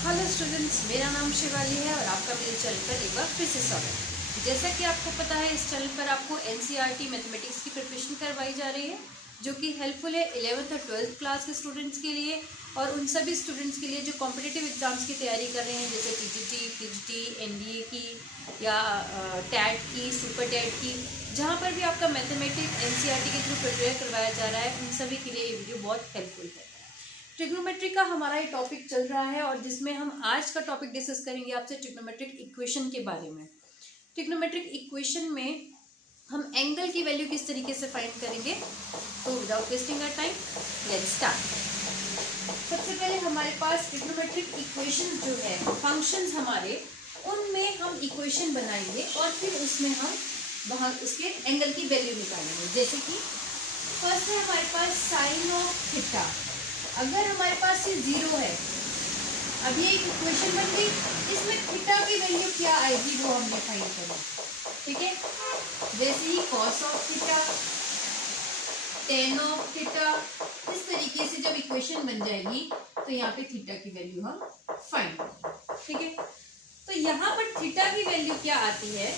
Hello students, मेरा नाम शिवाली है और आपका मेरे चैनल पर एक बार फिर से स्वागत है। जैसा कि आपको पता है, इस चैनल पर आपको एनसीईआरटी मैथमेटिक्स की प्रिपरेशन करवाई जा रही है, जो कि हेल्पफुल है 11th और 12th क्लास के स्टूडेंट्स के लिए और उन सभी स्टूडेंट्स के लिए जो कॉम्पिटिटिव एग्जाम्स की तैयारी कर रहे हैं, जैसे टीजीटी, पीजीटी, एनडीए की या टैट की, सुपर टैट की। जहाँ पर भी आपका मैथमेटिक्स एनसीईआरटी के थ्रू प्रिपेयर करवाया जा रहा है, उन सभी के लिए ये वीडियो बहुत हेल्पफुल है। ट्रिग्नोमेट्री का हमारा ये टॉपिक चल रहा है और जिसमें हम आज का टॉपिक डिस्कस करेंगे आपसे ट्रिग्नोमेट्रिक इक्वेशन के बारे में। ट्रिग्नोमेट्रिक इक्वेशन में हम एंगल की वैल्यू किस तरीके से फाइंड करेंगे, तो without wasting our time let's start. सबसे पहले हमारे पास ट्रिग्नोमेट्रिक इक्वेशन जो है, फंक्शंस हमारे, उनमें हम इक्वेशन बनाएंगे और फिर उसमें हम वहाँ उसके एंगल की वैल्यू निकालेंगे। जैसे कि फर्स्ट है हमारे पास साइन ऑफ थीटा। अगर हमारे पास ये जीरो है, अब ये एक इक्वेशन बन गई, इसमें थीटा की वैल्यू क्या आएगी वो हमने फाइंड करना, ठीक है। जैसे ही cos of theta, tan of theta, इस तरीके से जब इक्वेशन बन जाएगी तो यहाँ पे थीटा की वैल्यू हम फाइंड करेंगे, ठीक है। तो यहाँ पर थीटा की वैल्यू क्या आती है,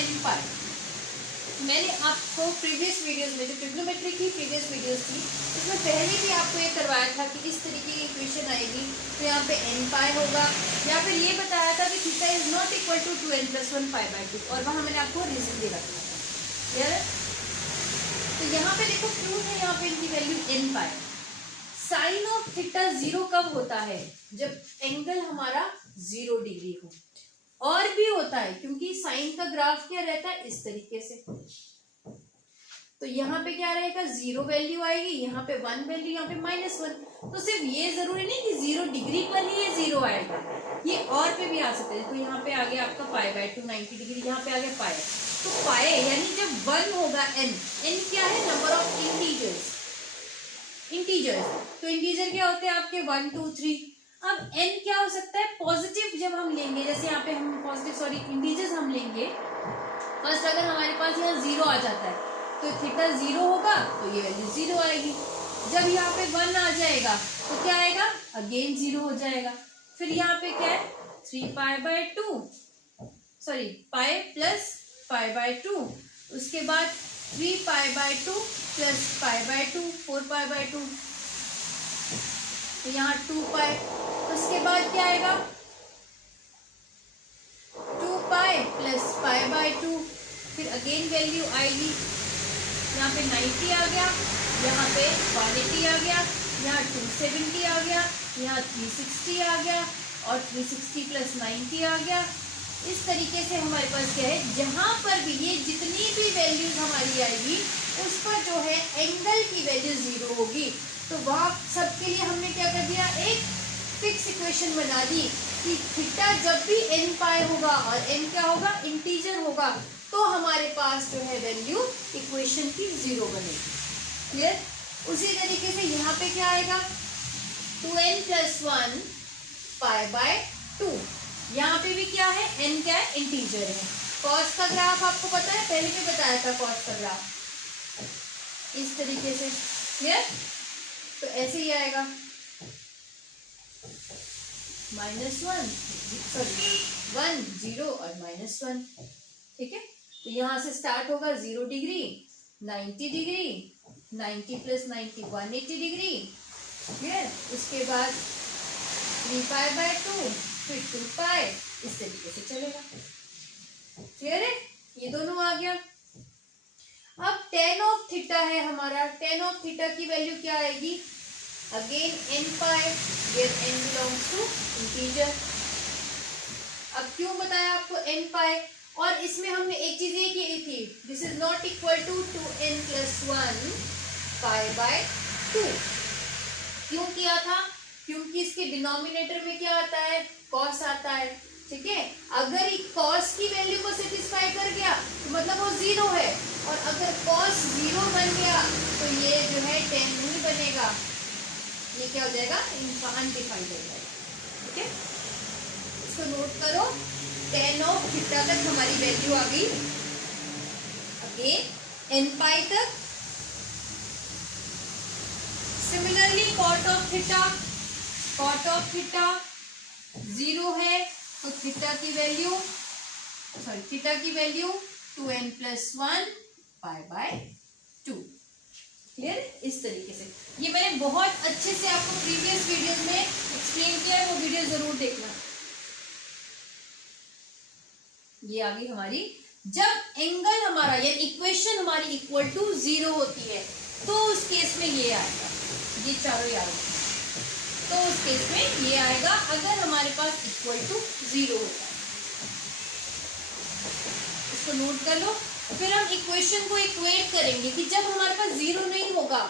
एन पाई। मैंने आपको प्रीवियस वीडियोस में, जो ट्रिग्नोमेट्री की प्रीवियस वीडियोस थी, इसमें पहले भी आपको ये करवाया था कि इस तरीके की इक्वेशन आएगी तो यहाँ पे एन पाई होगा, या फिर ये बताया था कि theta is not equal to 2n+1 pi by 2, और वहाँ मैंने आपको रीजन दे रखा था, क्लियर है। तो यहाँ पे देखो क्यों है यहाँ पे इनकी value n pi. Sine of theta zero कब होता है, जब एंगल हमारा 0 डिग्री हो, और भी होता है क्योंकि साइन का ग्राफ क्या रहता है, इस तरीके से। तो यहाँ पे क्या रहेगा, 0 वैल्यू आएगी, यहाँ पे 1 वैल्यू, यहाँ पे -1। तो सिर्फ ये जरूरी नहीं कि 0 डिग्री पर ही ये 0 आएगा, ये और पे भी आ सकता है। तो यहाँ पे आ गया आपका पाई बाय 2 90 डिग्री, यहाँ पे आ गया पाई। तो पाई यानी जब 1 होगा, एन क्या है, नंबर ऑफ इंटीजर्स। तो इंटीजर क्या होते हैं आपके, 1 2 3। अब n क्या हो सकता है, पॉजिटिव जब हम लेंगे, जैसे यहाँ पे हम पॉजिटिव इंटीजर्स हम लेंगे। फर्स्ट अगर हमारे पास यहाँ 0 आ जाता है तो थीटा 0 होगा, तो ये वैल्यू 0 आएगी। जब यहाँ पे 1 आ जाएगा तो क्या आएगा, अगेन 0 हो जाएगा। फिर यहाँ पे क्या है, 3 पाई by 2, pi plus pi by 2, उसके बाद 3 पाई by 2 plus pi by 2, 4 pi by 2, तो यहाँ 2 पाई। उसके बाद क्या आएगा, 2 पाई प्लस पाई बाय 2, फिर अगेन वैल्यू आएगी, यहाँ पे 90 आ गया, यहाँ पे 180 आ गया, यहाँ 270 आ गया, यहाँ 360 आ गया, और 360 प्लस 90 आ गया। इस तरीके से हमारे पास क्या है, जहाँ पर भी ये जितनी भी वैल्यूज हमारी आएगी उस पर जो है एंगल की वैल्यू 0 होगी। तो वहाँ सबके लिए हमने क्या कर दिया, एक फिक्स इक्वेशन बना दी कि थीटा जब भी एन पाई होगा और एन क्या होगा, इंटीजर होगा, तो हमारे पास जो है वैल्यू इक्वेशन की 0 बनेगी, क्लियर। उसी तरीके से यहाँ पे क्या आएगा, 2n+1 पाई बाय 2। यहाँ पे भी क्या है, n क्या है, इंटीजर है। कॉस का ग्राफ आपको पता है, पहले भी बताया था कॉस का ग्राफ, इस तरीके से, क्लियर। तो ऐसे ही आएगा, -1 0 और -1, ठीक है। तो यहाँ से स्टार्ट होगा 0 degree, 90 degree, 90 plus 90 180 degree, clear. उसके बाद 3 पाई बाय 2, फिर 2 पाई, इस तरीके से चलेगा, क्लियर है। ये दोनों आ गया। अब टेन ऑफ थीटा है हमारा, टेन ऑफ थीटा की वैल्यू क्या आएगी, again n pi, where n belongs to integer. अब क्यों बताया आपको n पाई, और इसमें हमने एक चीज ये की थी, this is not equal to 2n+1 pi by 2। क्यों किया था, क्योंकि इसके डिनोमिनेटर में क्या आता है, कॉस आता है, ठीक है। अगर कॉस की वैल्यू को सेटिस्फाई कर गया तो मतलब वो 0 है, और अगर कॉस 0 बन गया तो ये जो है 10 नहीं बनेगा, ये क्या हो जाएगा, अनडिफाइंड हो जाएगा, ठीक है। इसको नोट करो, टेन ऑफ थीटा तक हमारी वैल्यू आ गई, अगेन एन पाई तक। Similarly cot of theta, cot of theta 0 है तो थीटा की वैल्यू 2n+1 π/2। क्लियर? इस तरीके से ये मैंने बहुत अच्छे से आपको प्रीवियस वीडियोस में एक्सप्लेन किया है, वो वीडियो जरूर देखना। ये आ गई हमारी, जब एंगल हमारा या इक्वेशन हमारी इक्वल टू 0 होती है तो उस केस में ये आएगा, ये चारों याद रखना। तो उस केस में ये आएगा अगर हमारे पास इक्वल टू 0 होता है। इसको नोट कर लो। फिर हम इक्वेशन को इक्वेट करेंगे कि जब हमारे पास 0 नहीं होगा,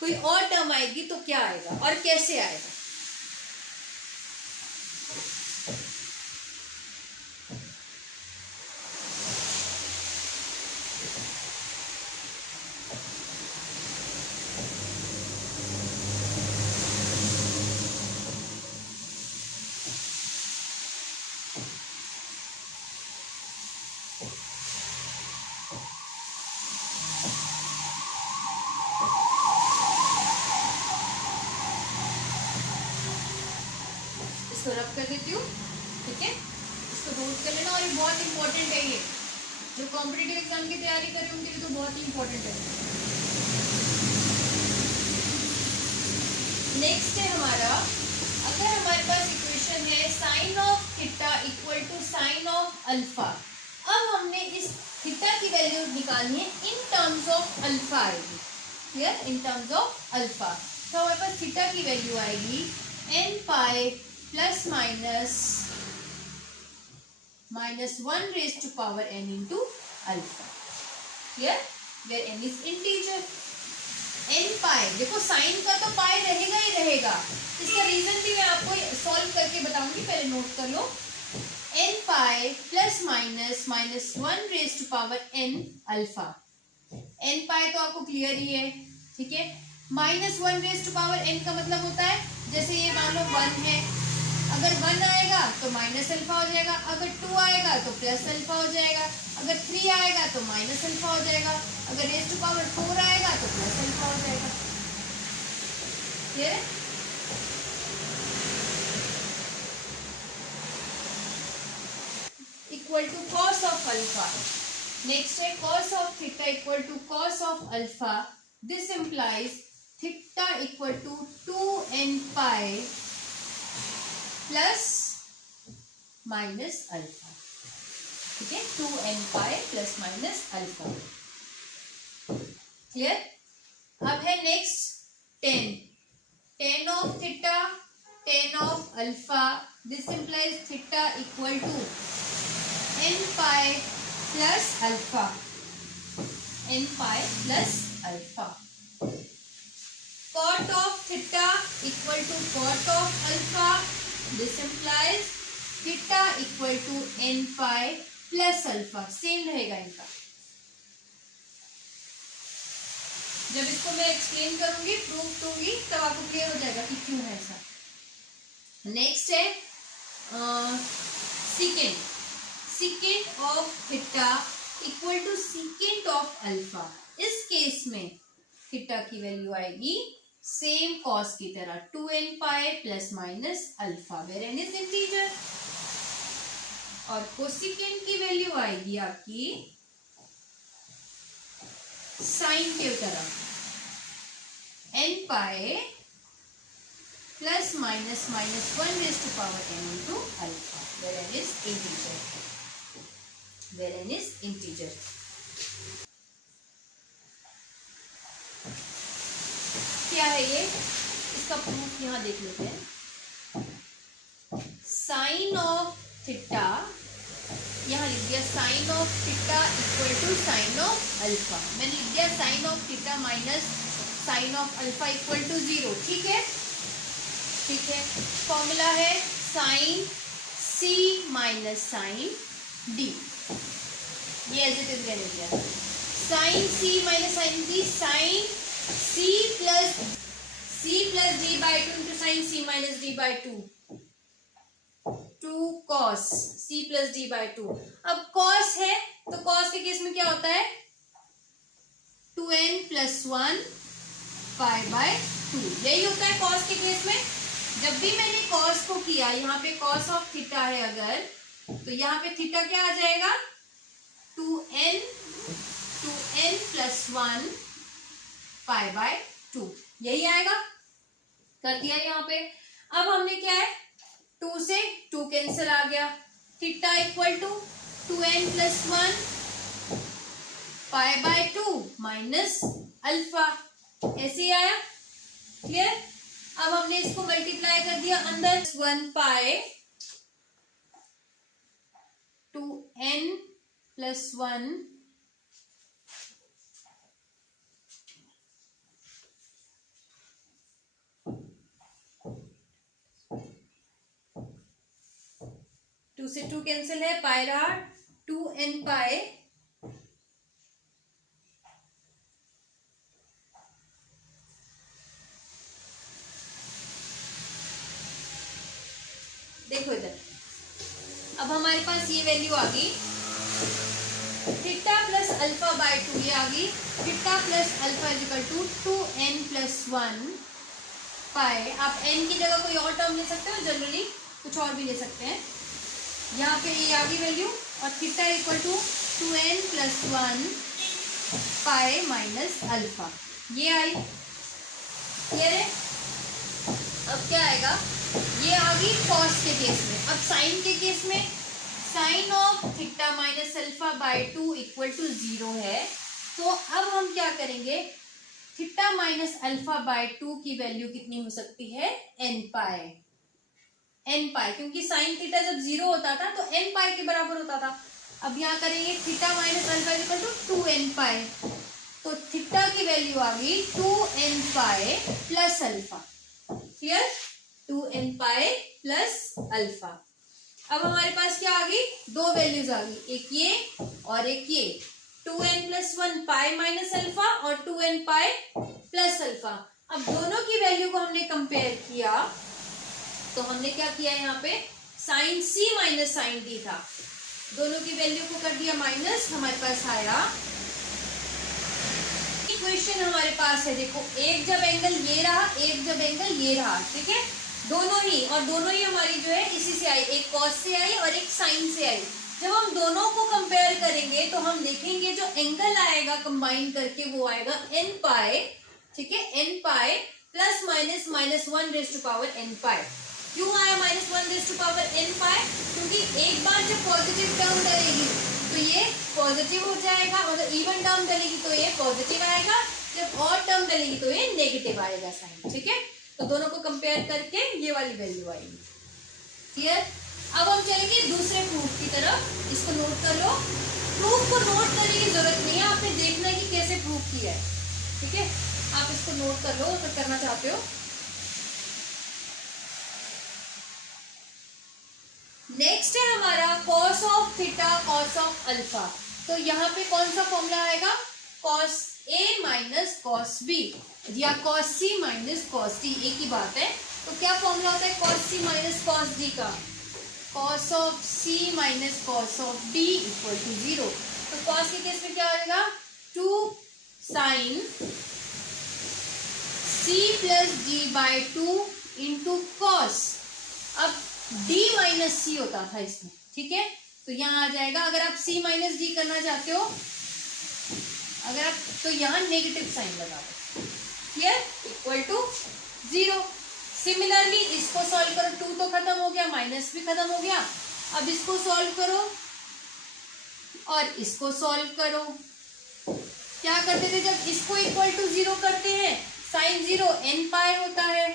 कोई और टर्म आएगी तो क्या आएगा और कैसे आएगा। इसको रब कर देती हूँ, ठीक है? इसको नोट कर लेना। और ये बहुत इंपॉर्टेंट है, ये जो कॉम्पिटिटिव एग्जाम की तैयारी कर रहे हैं उनके लिए तो बहुत ही इंपॉर्टेंट है। नेक्स्ट है हमारा, अगर हमारे पास इक्वेशन है sine of theta equal to sine of alpha. अब हमने इस थीटा की वैल्यू निकालनी है इन टर्म्स ऑफ अल्फा आएगी। Clear? In terms of alpha. तो हमारे पास थीटा की वैल्यू आएगी n pi plus minus 1 raise to power n into alpha. Clear? Where n is integer. n pi, देखो साइन का तो पाई रहेगा ही रहेगा। इसका रीजन भी मैं आपको सॉल्व करके बताऊंगी, पहले नोट कर लो। n pi plus minus 1 raise to power n alpha. n pi तो आपको क्लियर ही है, ठीक है? -1 रेज टू पावर n का मतलब होता है, जैसे ये मान लो 1 है, अगर 1 आएगा तो माइनस अल्फा हो जाएगा, अगर 2 आएगा तो प्लस अल्फा हो जाएगा, अगर 3 आएगा तो माइनस अल्फा हो जाएगा, अगर रेज टू पावर 4 आएगा तो प्लस अल्फा हो जाएगा। क्लियर है? Equal to cos of alpha. Next है cos of theta equal to cos of alpha. This implies theta equal to 2n pi plus minus alpha. ठीक है? 2n pi plus minus alpha. Clear? अब है next 10 of theta 10 of alpha. This implies theta equal to n pi plus alpha. n pi plus alpha. cot of theta equal to cot of alpha. This implies theta equal to n pi plus alpha. Same रहेगा इनका। जब इसको मैं explain करूंगी, proof दूंगी, तब आपको clear हो जाएगा कि क्यों है ऐसा। नेक्स्ट है secant of theta equal to secant of alpha. इस केस में थीटा की वैल्यू आएगी सेम कॉस की तरह 2n pi plus minus alpha, where n is integer. और कोसिकेंट की वैल्यू आएगी आपकी साइन के तरह n pi plus minus 1 raise to power n into alpha, where n is integer. Where n is integer. क्या है ये? इसका प्रूफ यहाँ देख लेते हैं। साइन ऑफ थीटा, यहाँ लिख दिया sine of theta equal to sine of alpha. मैंने लिख दिया sine of theta minus sine of alpha equal to 0। ठीक है? ठीक है। फॉर्मूला है sine C minus sine D. ये एज इट इज रहने दिया। Sine C minus sine D, sine c plus d by 2 into sine c minus d by 2, 2 cos c plus d by 2। अब cos है तो cos के case में क्या होता है? 2n प्लस 1 पाई बाई 2, यही होता है कॉस के केस में। जब भी मैंने कॉस को किया, यहाँ पे कॉस ऑफ थीटा है अगर, तो यहाँ पे थीटा क्या आ जाएगा 2n + 1 π/2, यही आएगा। कर दिया यहाँ पे। अब हमने क्या है 2 से 2 कैंसिल आ गया, theta equal to 2n + 1 π/2 minus alpha, ऐसे ही आया। क्लियर। अब हमने इसको मल्टीप्लाई कर दिया अंदर, 1 पाई 2n + 1 2 से 2 कैंसिल है, पाई रहा 2n पाई देखो इधर। अब हमारे पास ये वैल्यू आ गई थीटा + α/2, ये आ गई थीटा + α = 2n + 1 पाई। आप n की जगह कोई और टर्म ले सकते हो, जनरली कुछ और भी ले सकते हैं। यहाँ पे ये आ गई वैल्यू, और theta equal to 2n + 1 pi minus alpha, ये आई। क्लियर है। अब क्या आएगा, ये आ गई कॉस के केस में। अब साइन के केस में sine of theta minus α/2 equal to 0 है। तो अब हम क्या करेंगे, थीटा माइनस α/2 की वैल्यू कितनी हो सकती है n पाई, क्योंकि साइन थीटा जब 0 होता था तो n पाई के बराबर होता था। अब यहाँ करेंगे theta minus alpha equal to 2n pi, तो थीटा की वैल्यू आ गई 2n pi plus alpha. Clear. 2n pi plus alpha. अब हमारे पास क्या आ गई, दो वैल्यूज आ गई, एक ये और एक ये, 2n + 1 पाई माइनस अल्फा और 2n पाई प्लस अल्फा। अब दोनों की वैल्यू को हमने कंपेयर किया, तो हमने क्या किया यहाँ पे sine c minus sine d था, दोनों की वैल्यू को कर दिया माइनस, हमारे पास आया इक्वेशन हमारे पास है। देखो एक जब एंगल ये रहा, एक जब एंगल ये रहा, ठीक है, दोनों ही, और दोनों ही हमारी जो है इसी से आई, एक कॉस से आई और एक साइन से आई। जब हम दोनों को कंपेयर करेंगे तो हम देखेंगे जो एंगल आएगा कंबाइन करके वो आएगा n पाई, ठीक है, n pi plus minus -1n पाई। क्यों आया -1n पाई, क्योंकि एक बार जब पॉजिटिव टर्म डलेगी तो ये पॉजिटिव हो जाएगा, और इवन टर्म डलेगी तो ये पॉजिटिव आएगा, जब और टर्म डलेगी तो ये नेगेटिव आएगा साइन, ठीक है। तो दोनों को कंपेयर करके ये वाली वैल्यू आएगी। क्लियर। अब हम चलेंगे दूसरे प्रूफ की तरफ, इसको नोट कर लो। प्रूफ को नोट करने की जरूरत नहीं है, आपने देखना है कि कैसे प्रूफ किया है, ठीक है। आप इसको नोट कर लो अगर करना चाहते हो। नेक्स्ट है हमारा cos of theta cos of alpha. तो यहाँ पे कौन सा फॉर्मूला आएगा, cos a minus cos b या cos c minus cos d, एक ही बात है। तो क्या फॉर्मूला होता है cos c minus cos d का, cos of c minus cos of d equal to 0। तो कॉस के केस में क्या आएगा 2 sine c plus d/2 into cos. अब d माइनस c होता था इसमें, ठीक है, तो यहाँ आ जाएगा। अगर आप c माइनस d करना चाहते हो, अगर आप, तो यहाँ नेगेटिव साइन लगा दो, क्लियर, इक्वल टू 0। सिमिलरली इसको सॉल्व करो, 2 तो खत्म हो गया, माइनस भी खत्म हो गया। अब इसको सॉल्व करो और इसको सॉल्व करो। क्या करते थे जब इसको इक्वल टू 0 करते हैं, साइन 0 n पाई होता है,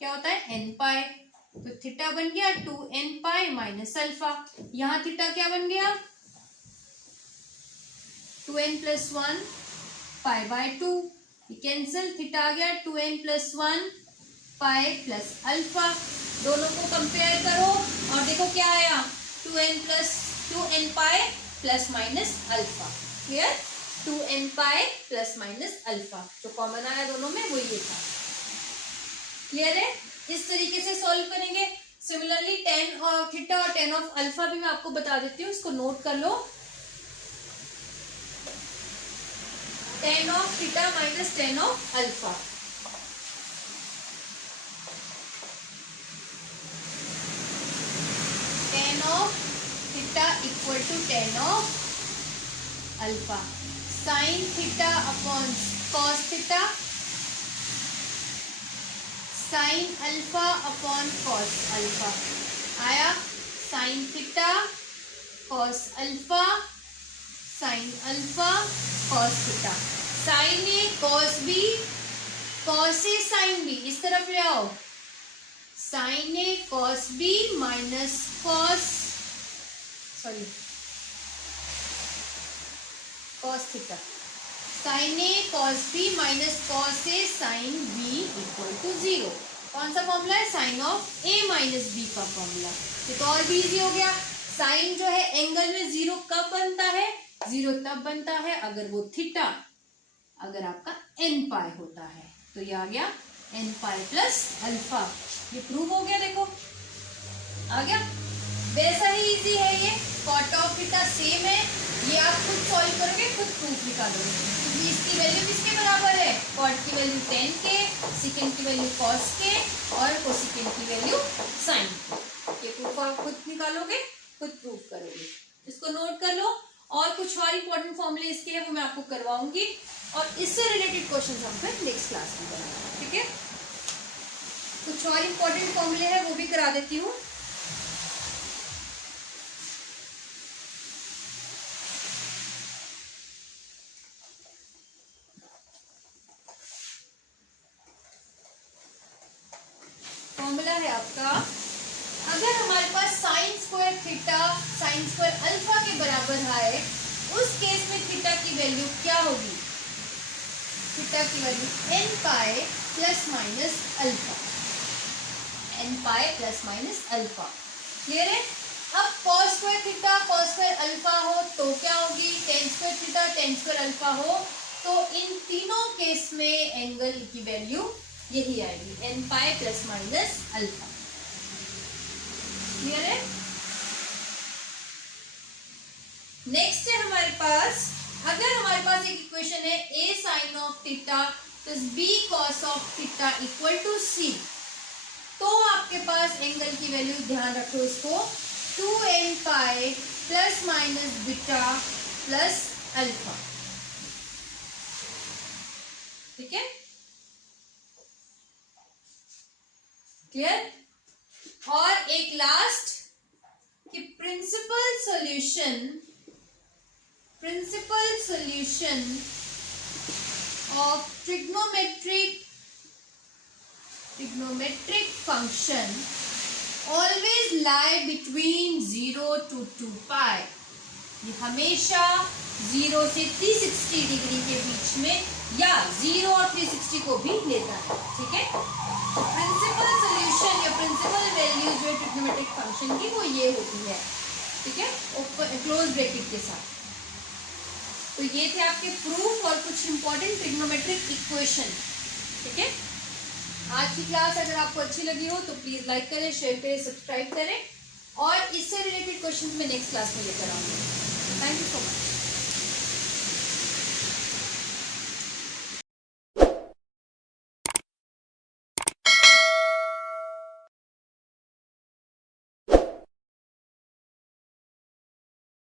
क्या होता है n पाई, तो थीटा बन गया 2n पाई माइनस अल्फा। यहाँ थीटा क्या बन गया 2n + 1 π/2, कैंसिल, थीटा आ गया 2n + 1 पाई प्लस अल्फा। दोनों को कंपेयर करो और देखो क्या आया 2n pi plus minus alpha. Clear, 2n pi plus minus alpha, तो कॉमन आया दोनों में, वो ये था। क्लियर है। इस तरीके से सॉल्व करेंगे। सिमिलरली tan और थीटा और tan ऑफ अल्फा भी मैं आपको बता देती हूँ, इसको नोट कर लो। tan of theta minus tan of alpha, alpha, sine theta upon cos theta, sine alpha upon cos alpha आया, sine theta cos alpha, sine alpha cos theta, sine A cos B, cos A sine B, इस तरफ ले आओ, sine A cos B minus cos theta, sine A cos B minus cos A sine B equal to 0। कौन सा formula है? Sine of A minus B का formula. ये तो और भी इजी हो गया। साइन जो है एंगल में 0 कब बनता है? 0 तब बनता है अगर वो थीटा अगर आपका n पाई होता है। तो ये आ गया n पाई प्लस अल्फा। ये प्रूव हो गया, देखो आ गया। वैसा ही इजी है ये, कॉट ऑफ थीटा सेम है, ये आप खुद सॉल्व करोगे, खुद प्रूफ निकाल दोगे, क्योंकि इसकी वैल्यू किसके बराबर है? कॉट की वैल्यू tan के, सेकेंड की वैल्यू cos के और कोसेकेंड की वैल्यू sin के। ये प्रूफ आप खुद निकालोगे, खुद प्रूफ करोगे। इसको नोट कर लो। और कुछ और इंपॉर्टेंट फॉर्मूले इसके हैं वो मैं आपको करवाऊंगी, और इससे रिलेटेड क्वेश्चन हम फिर नेक्स्ट क्लास में बनाएंगे, ठीक है। कुछ और इंपॉर्टेंट फॉर्मूले हैं वो भी करा देती हूँ। फॉर्मूला है आपका, अगर हमारे पास sine square theta sine square alpha के बराबर है, उस केस में थीटा की वैल्यू क्या होगी? थीटा की value n pi plus minus alpha, n pi plus minus alpha. Clear है? अब cos square theta cos square alpha हो तो क्या होगी? tan square theta tan square alpha हो तो इन तीनों केस में एंगल की वैल्यू यही आएगी, n pi plus minus alpha. Clear है? नेक्स्ट है हमारे पास, अगर हमारे पास एक इक्वेशन है a sine of theta plus b cos of theta equal to c, तो आपके पास एंगल की वैल्यू, ध्यान रखो इसको, 2n pi plus minus beta plus alpha. ठीक है? क्लियर? और एक लास्ट कि principal solution of trigonometric function always lie between 0 to 2 pi. ये हमेशा 0 से 360 डिग्री के बीच में, या 0 और 360 को भी लेता है। ठीक है? प्रिंसिपल सॉल्यूशन या प्रिंसिपल वैल्यू जो है ट्रिग्नोमेट्रिक फंक्शन की, वो ये होती है। ठीक है? क्लोज ब्रैकेट के साथ। तो ये थे आपके प्रूफ और कुछ इंपॉर्टेंट ट्रिग्नोमेट्रिक इक्वेशन। ठीक है? आज की क्लास अगर आपको अच्छी लगी हो तो प्लीज लाइक करें, शेयर करें, सब्सक्राइब करें, और इससे रिलेटेड क्वेश्चन मैं नेक्स्ट क्लास में लेकर आऊंगी। Thank you so much.